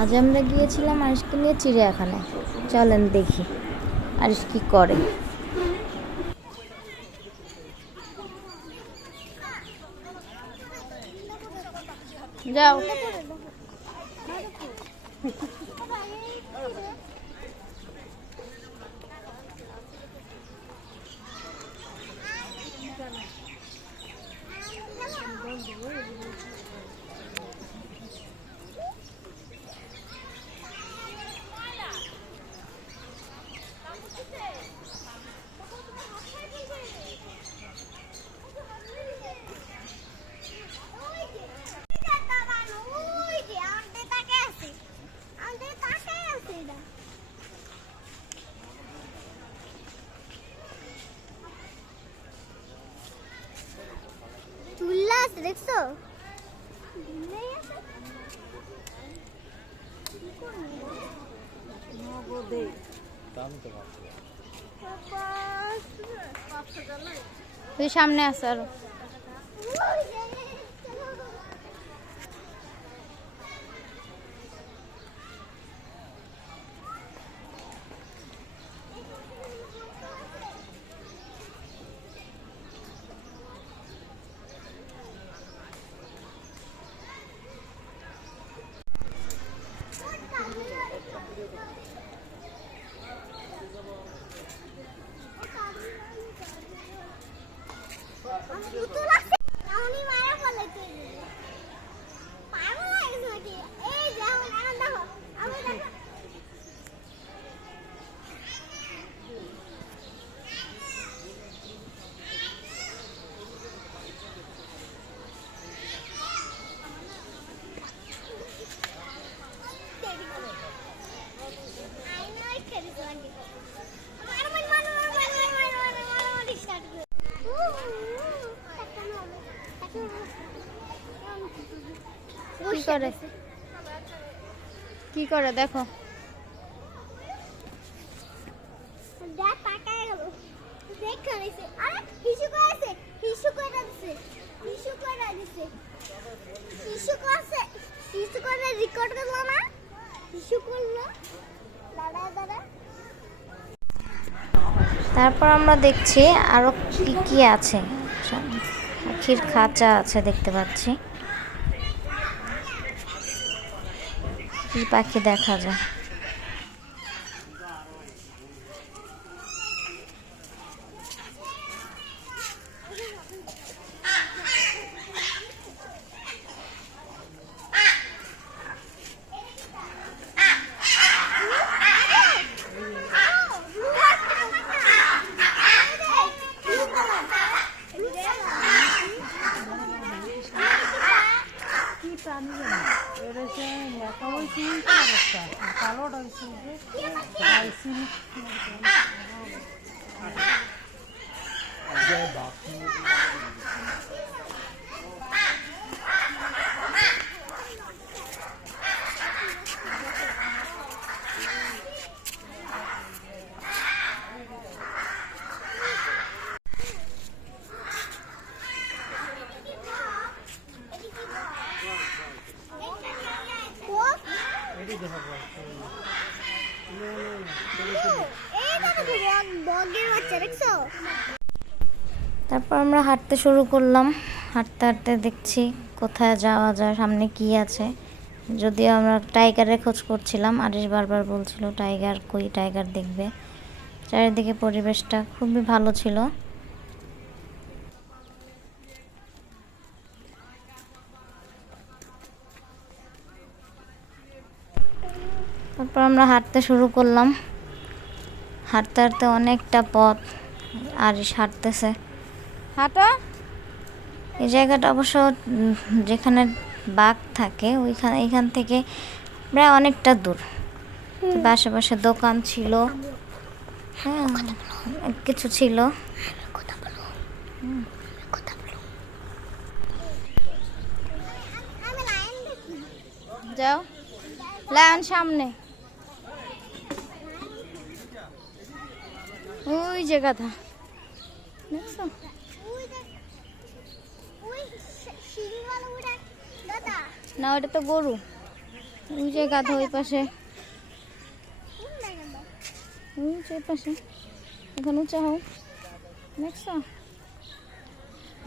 আজ আমরা গিয়েছিলাম আরিশকে নিয়ে চিড়িয়াখানায়। চলেন দেখি আরিশ কি করে। যাও। দেখছো তুই সামনে আস আরো। কি করে দেখো। তারপর আমরা দেখছি আরো কি কি আছে। পাখির খাঁচা আছে দেখতে পাচ্ছি। কি পাখি দেখা যায়। তারপর আমরা হাঁটতে শুরু করলাম। হাঁটতে হাঁটতে দেখছি কোথায় যাওয়া যায়, সামনে কি আছে। যদিও আমরা টাইগারের খোঁজ করছিলাম, আরিশ বারবার বলছিল টাইগার কই, টাইগার দেখবে। চারিদিকে পরিবেশটা খুবই ভালো ছিল। তারপর আমরা হাঁটতে শুরু করলাম। হাঁটতে হাঁটতে অনেকটা পথ আরিশ হাঁটতেছে। হাঁটা এই জায়গাটা অবশ্য যেখানে বাঘ থাকে এখান থেকে প্রায় অনেকটা দূর। আশেপাশে দোকান ছিল, হ্যাঁ কিছু ছিল। যাও লায়ন সামনে, ওই যে গাধা দেখছো। না ওটা তো গরু। ওই যে গাধা ওই পাশে, ওই যে পাশে, এখন উঁচা হোক দেখছ,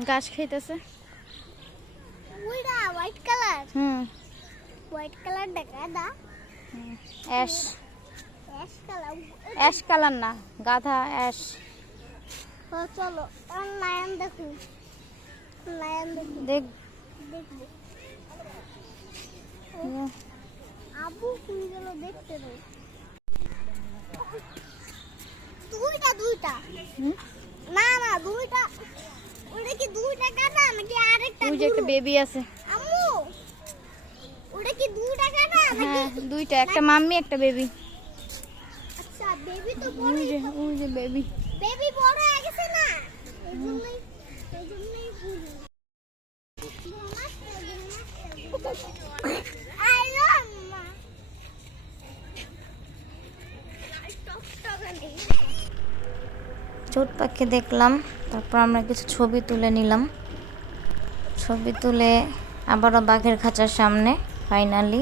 গাছ খাইতেছে। হোয়াইট কালার, হুম, হোয়াইট কালার দেখা দা, ash, ash colour. Ash colour না, গাধা অ্যাশ। চলো লায়ন দেখুন, লায়ন দেখুন, দেখ দেখবো। আবু কই গেল দেখতে রে? দুইটা হুম, না না দুইটা। ওটা কি দুইটা কাটা নাকি আরেকটা? ওই যে একটা বেবি আছে। আম্মু ওটা কি দুইটা কাটা নাকি? হ্যাঁ দুইটা, একটা মাম্মি একটা বেবি। আচ্ছা বেবি তো বড়, ওই যে বেবি। বেবি বড় হয়ে গেছে না, এইজন্যই ভুলি। আইলো আম্মা চোট পাখি দেখলাম, তারপর আমরা কিছু ছবি তুলে নিলাম। ছবি তুলে আবারও বাঘের খাঁচার সামনে ফাইনালি।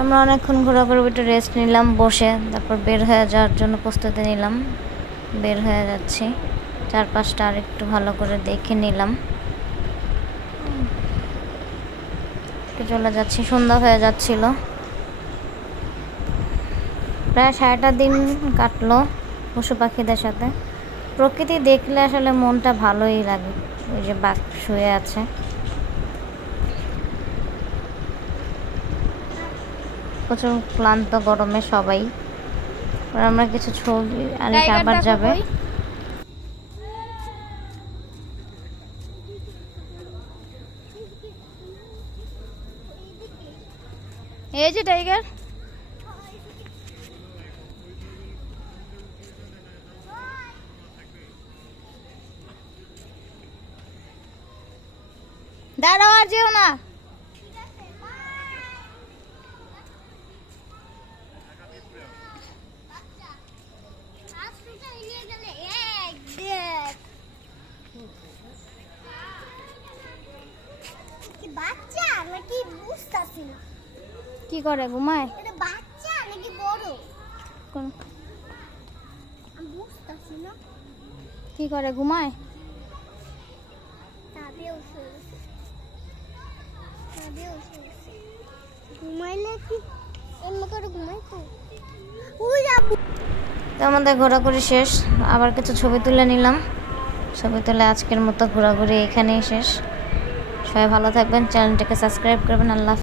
আমরা অনেকক্ষণ ঘোরাঘুরি একটু রেস্ট নিলাম বসে, তারপর বের হয়ে যাওয়ার জন্য প্রস্তুতি নিলাম। বের হয়ে যাচ্ছি, চারপাশটা আর একটু ভালো করে দেখে নিলাম। একটু চলে যাচ্ছি, সন্ধ্যা হয়ে যাচ্ছিল। প্রায় 6টা দিন কাটলো পশু পাখিদের সাথে। প্রকৃতি দেখলে আসলে মনটা ভালোই লাগে। ওই যে বাঘ শুয়ে আছে, প্রচুর ক্লান্ত গরমে সবাই। আর আমরা কিছু ছবি, আলিশ আবার যাবে। এই যে টাইগার, দাঁড়াও আর যেও না। বাচ্চা নাকি বুঝতাছি না, কি করে ঘুমায়? এটা বাচ্চা নাকি বড় কোন আমি বুঝতাছি না। কি করে ঘুমায়? ঘুমাইলে কি এমনি করে ঘুমাই তো? তো আমাদের ঘোরাঘুরি শেষ, আবার কিছু ছবি তুলে নিলাম। ছবি তুলে আজকের মতো ঘোরাঘুরি এখানেই শেষ। সবাই ভালো থাকবেন, চ্যানেলটাকে সাবস্ক্রাইব করবেন। আল্লাহ।